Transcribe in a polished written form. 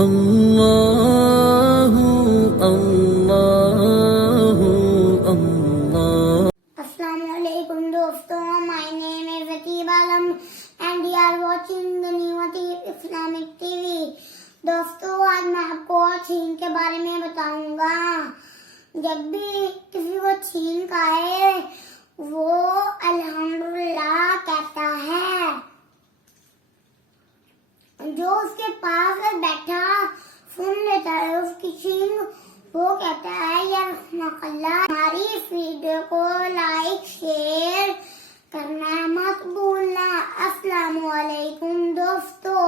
अल्लाहु अल्लाहु अल्लाह। Assalamualaikum दोस्तों, my name is Zakib Alam and you are watching the new Islamic TV। दोस्तों, आज मैं आपको छीन के बारे में बताऊंगा। जब भी किसी को छींक आए वो अल्हम्दुलिल्लाह कहता है। जो उसके पास बैठा सुन लेता है उसकी छींक, वो कहता है या रहमतुल्लाह। हमारी इस वीडियो को लाइक शेयर करना मत भूलना। अस्सलाम वालेकुम दोस्तों।